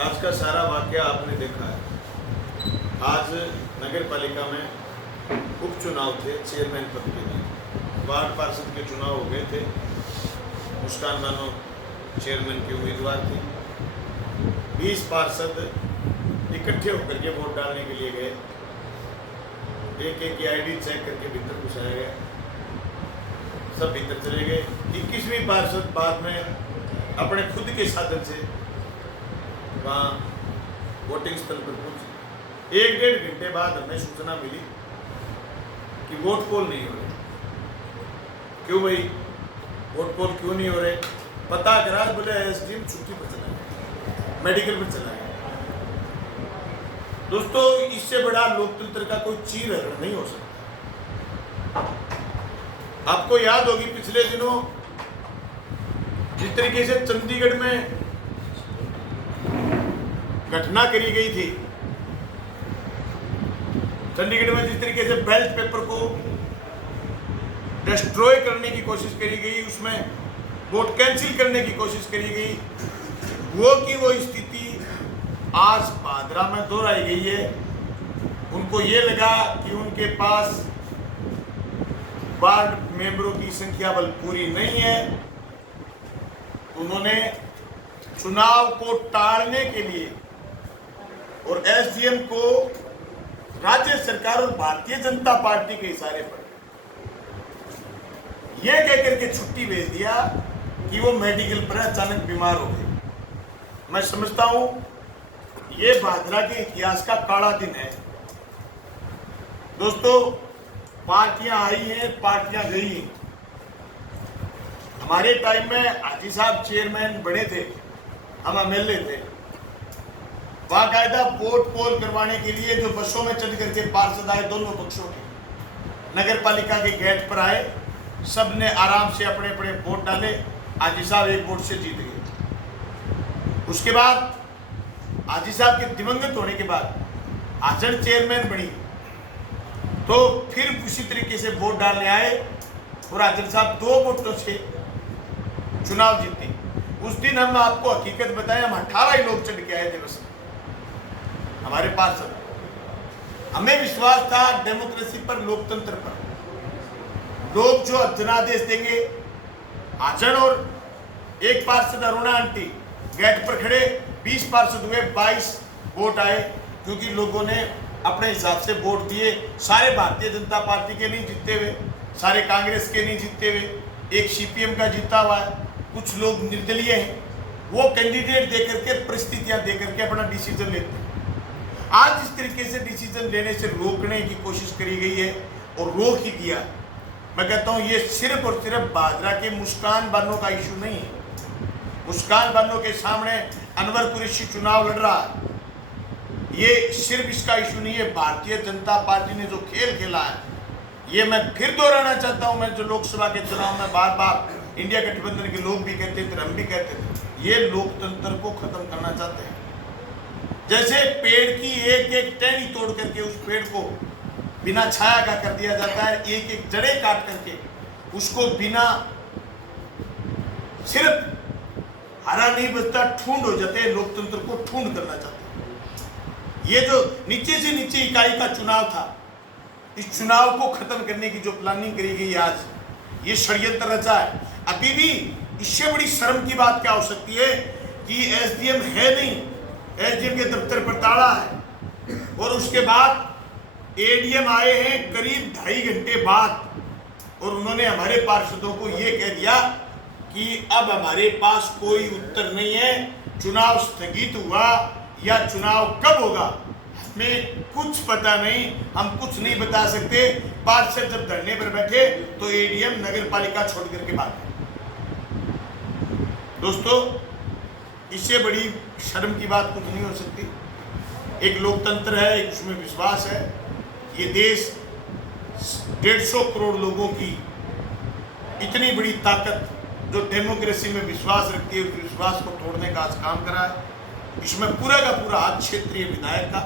आज का सारा वाकया आपने देखा है। आज नगर पालिका में उपचुनाव थे चेयरमैन पद के लिए। वार्ड पार्षद के चुनाव हो गए थे। मुस्कान बानो चेयरमैन की उम्मीदवार थी। 20 पार्षद इकट्ठे होकर के वोट डालने के लिए गए। एक एक की आईडी चेक करके भीतर घुसाया गया। सब भीतर चले गए। 21वीं पार्षद बाद में अपने खुद के साधन से वहाँ वोटिंग स्थल पर पहुंची। 1-1.5 घंटे बाद हमें सूचना मिली कि वोट पोल नहीं हो रहे। क्यों भाई वोट पोल क्यों नहीं हो रहे? पता करा, बोले एसडीएम छुट्टी पर चला गया, मेडिकल पर चला गया। दोस्तों, इससे बड़ा लोकतंत्र का कोई चीर हरण नहीं हो सकता। आपको याद होगी पिछले दिनों जिस तरीके से चंडीगढ़ में घटना करी गई थी, चंडीगढ़ में जिस तरीके से बैलेट पेपर को डिस्ट्रॉय करने की कोशिश करी गई, उसमें वोट कैंसिल करने की कोशिश करी गई, वो स्थिति आज भादरा में दोहराई गई है। उनको ये लगा कि उनके पास वार्ड मेंबरों की संख्या बल पूरी नहीं है। उन्होंने चुनाव को टालने के लिए और एसडीएम को राज्य सरकार और भारतीय जनता पार्टी के इशारे पर यह कहकर के छुट्टी भेज दिया कि वो मेडिकल पर अचानक बीमार हो गए। मैं समझता हूं ये भादरा के इतिहास का काला दिन है। दोस्तों, पार्टियां आई हैं, पार्टियां गई हैं। हमारे टाइम में हाजी साहब चेयरमैन बने थे, हम एमएलए थे। बाकायदा वोट पोल करवाने के लिए जो बसों में चढ़ करके पार्षद आए, दोनों पक्षों के नगर पालिका के गेट पर आए, सब ने आराम से अपने अपने वोट डाले। हाजी साहब एक वोट से जीत गए। उसके बाद हाजी साहब के दिवंगत होने के बाद आचरण चेयरमैन बनी, तो फिर उसी तरीके से वोट डालने आए और आचरण साहब 2 वोटों से चुनाव जीते। उस दिन हम आपको हकीकत बताएं, हम 18 ही लोग चढ़ के आए थे बस, हमारे पार्षद। हमें विश्वास था डेमोक्रेसी पर, लोकतंत्र पर। लोग जो जनादेश देंगे, आचरण और एक पार्षद अरुणा आंटी गेट पर खड़े, 20 पार्षद हुए, 22 वोट आए, क्योंकि लोगों ने अपने हिसाब से वोट दिए। सारे भारतीय जनता पार्टी के नहीं जीते हुए, सारे कांग्रेस के नहीं जीते हुए, एक सीपीएम का जीता हुआ है, कुछ लोग निर्दलीय हैं। वो कैंडिडेट देकर के, परिस्थितियां देकर के अपना डिसीजन लेते हैं। आज इस तरीके से डिसीजन लेने से रोकने की कोशिश करी गई है और रोक ही दिया। मैं कहता हूं ये सिर्फ और सिर्फ भादरा के मुस्कान बानो का इशू नहीं है। मुस्कान बानो के सामने अनवर कुरैशी चुनाव लड़ रहा है, ये सिर्फ इसका इशू नहीं है। भारतीय जनता पार्टी ने जो खेल खेला है, ये मैं फिर दोहराना चाहता हूं। मैं जो लोकसभा के चुनाव में बार बार इंडिया गठबंधन के लोग भी कहते थे, हम भी कहते थे, ये लोकतंत्र को खत्म करना चाहते हैं। जैसे पेड़ की एक एक टहनी तोड़ करके उस पेड़ को बिना छाया का कर दिया जाता है, एक एक जड़ें काट करके उसको बिना सिर्फ हरा नहीं बचता, ठूंड हो जाते हैं। लोकतंत्र को ठूंड करना चाहते हैं। ये जो नीचे से नीचे इकाई का चुनाव था, इस चुनाव को खत्म करने की जो प्लानिंग करी गई आज, ये षड्यंत्र रचा है। अभी भी इससे बड़ी शर्म की बात क्या हो सकती है कि एसडीएम है नहीं, एसडीएम के दफ्तर पर ताला है, और उसके बाद एडीएम आए हैं करीब 2.5 घंटे बाद, और उन्होंने हमारे पार्षदों को ये कह दिया कि अब हमारे पास कोई उत्तर नहीं है, चुनाव स्थगित हुआ या चुनाव कब होगा हमें कुछ पता नहीं, हम कुछ नहीं बता सकते। पार्षद जब धरने पर बैठे तो एडीएम नगर पालिका छोड़ करके भाग गए। दोस्तों, इससे बड़ी शर्म की बात कुछ नहीं हो सकती। एक लोकतंत्र है, एक उसमें विश्वास है। ये देश 150 करोड़ लोगों की इतनी बड़ी ताकत जो डेमोक्रेसी में विश्वास रखती है, उस विश्वास को तोड़ने का आज काम करा है। इसमें पूरा का पूरा हाथ क्षेत्रीय विधायक का,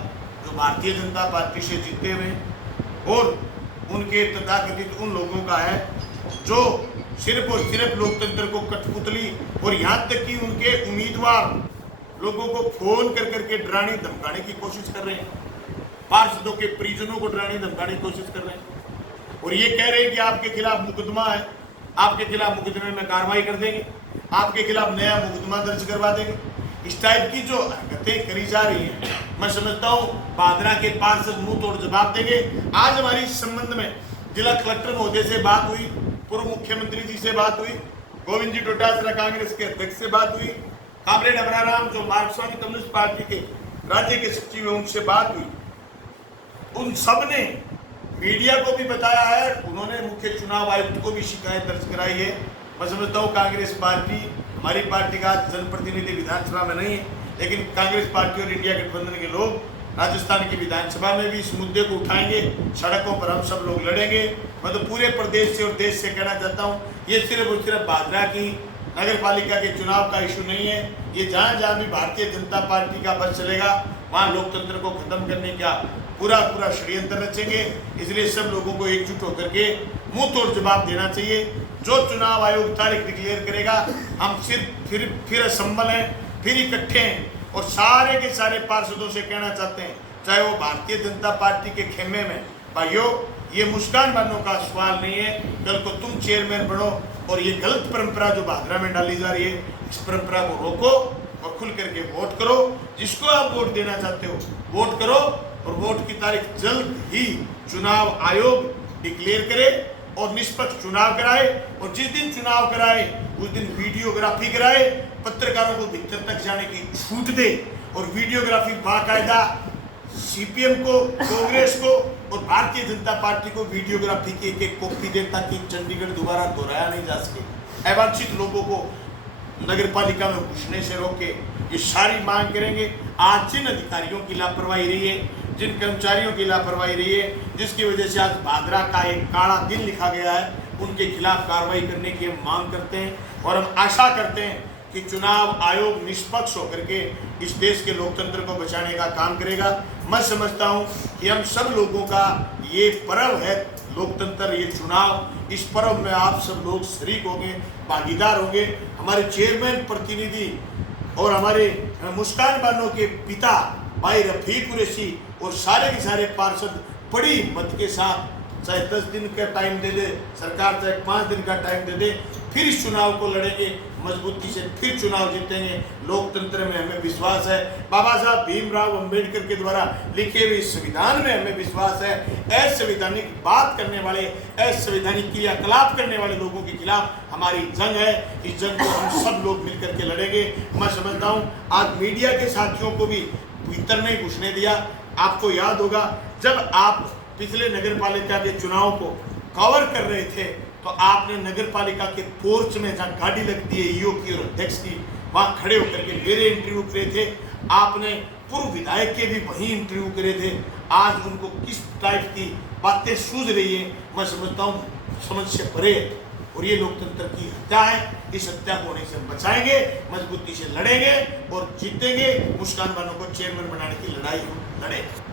जो भारतीय जनता पार्टी से जीते हुए, और उनके तथाकथित उन लोगों का है जो सिर्फ और सिर्फ लोकतंत्र को कठपुतली, और यहाँ तक कि उनके उम्मीदवार लोगों को फोन कर करके डराने धमकाने की कोशिश कर रहे हैं, पार्षदों के परिजनों को डराने धमकाने की कोशिश कर रहे हैं, और ये कह रहे हैं कि आपके खिलाफ मुकदमा है, आपके खिलाफ मुकदमे में कार्रवाई कर देंगे, आपके खिलाफ नया मुकदमा दर्ज करवा देंगे। इस टाइप की जो हरकतें करी जा रही हैं, मैं समझता हूँ भादरा के पार्षद मुंह तोड़ जवाब देंगे। आज हमारी इस संबंध में जिला कलेक्टर महोदय से बात हुई, पूर्व मुख्यमंत्री जी से बात हुई, गोविंद जी डोटासरा कांग्रेस के अध्यक्ष से बात हुई, कामरेड अबराराम जो मार्क्सवादी कम्युनिस्ट पार्टी के राज्य के सचिव हैं उनसे बात हुई। उन सब ने मीडिया को भी बताया है, उन्होंने मुख्य चुनाव आयुक्त को भी शिकायत दर्ज कराई है। मैं समझता हूँ कांग्रेस पार्टी, हमारी पार्टी का जनप्रतिनिधि विधानसभा में नहीं है, लेकिन कांग्रेस पार्टी और इंडिया गठबंधन के लोग राजस्थान की विधानसभा में भी इस मुद्दे को उठाएंगे, सड़कों पर हम सब लोग लड़ेंगे। मैं तो पूरे प्रदेश से और देश से कहना चाहता हूँ, ये सिर्फ और सिर्फ भादरा की नगर पालिका के चुनाव का इशू नहीं है। ये जहाँ जहाँ भी भारतीय जनता पार्टी का बस चलेगा, वहाँ लोकतंत्र को खत्म करने का पूरा षड्यंत्र रचेंगे। इसलिए सब लोगों को एकजुट होकर के मुंह तोड़ जवाब देना चाहिए। जो चुनाव आयोग तारीख डिक्लेयर करेगा, हम फिर असम्बल हैं, फिर इकट्ठे हैं, और सारे के सारे पार्षदों से कहना चाहते हैं, चाहे वो भारतीय जनता पार्टी के खेमे में, भाइयों ये मुस्कान बनने का सवाल नहीं है, कल को तुम चेयरमैन बनो, और ये गलत परंपरा जो भादरा में डाली जा रही है, इस परंपरा को रोको और खुल करके वोट करो। जिसको आप वोट देना चाहते हो वोट करो, और वोट की तारीख जल्द ही चुनाव आयोग डिक्लेयर करे और निष्पक्ष चुनाव कराए। और जिस दिन चुनाव कराए उस दिन वीडियोग्राफी कराए, पत्रकारों को भीतर तक जाने की छूट दे, और वीडियोग्राफी बाकायदा सीपीएम को, कांग्रेस को और भारतीय जनता पार्टी को वीडियोग्राफी की एक कॉपी दे, ताकि चंडीगढ़ दोबारा दोहराया नहीं जा सके। अवांछित लोगों को नगर पालिका में घुसने से रोके, ये सारी मांग करेंगे। आज जिन अधिकारियों की लापरवाही रही है, जिन कर्मचारियों की लापरवाही रही है, जिसकी वजह से आज भादरा का एक काला दिन लिखा गया है, उनके खिलाफ कार्रवाई करने की हम मांग करते हैं। और हम आशा करते हैं कि चुनाव आयोग निष्पक्ष होकर के इस देश के लोकतंत्र को बचाने का काम करेगा। मैं समझता हूं कि हम सब लोगों का ये पर्व है लोकतंत्र, ये चुनाव, इस पर्व में आप सब लोग शरीक होंगे, भागीदार होंगे। हमारे चेयरमैन प्रतिनिधि और हमारे मुस्कान बानो के पिता भाई रफीक कुरैशी और सारे के सारे पार्षद बड़ी हिम्मत के साथ, चाहे 10 दिन का टाइम दे दे सरकार, चाहे 5 दिन का टाइम दे दे, फिर इस चुनाव को लड़ेंगे मजबूती से, फिर चुनाव जीतेंगे। लोकतंत्र में हमें विश्वास है, बाबा साहब भीमराव अंबेडकर के द्वारा लिखे हुए संविधान में हमें विश्वास है। असंवैधानिक बात करने वाले, असंवैधानिक क्रियाकलाप करने वाले लोगों के खिलाफ हमारी जंग है। इस जंग को हम सब लोग मिलकर के लड़ेंगे। मैं समझता हूँ आज मीडिया के साथियों को भी भीतर नहीं घुसने दिया। आपको याद होगा जब आप पिछले नगर पालिका के चुनाव को कवर कर रहे थे, तो आपने नगर पालिका के पोर्च में जहाँ गाड़ी लगती है ईओ की और अध्यक्ष की, वहाँ खड़े होकर के मेरे इंटरव्यू करे थे। आपने पूर्व विधायक के भी वहीं इंटरव्यू करे थे। आज उनको किस टाइप की बातें सूझ रही है, मैं समझता हूँ समझ से परे है। और ये लोकतंत्र की हत्या है। इस हत्या को होने से हम बचाएंगे, मजबूती से लड़ेंगे और जीतेंगे। मुस्कान बानो को चेयरमैन बनाने की लड़ाई लड़ेंगे।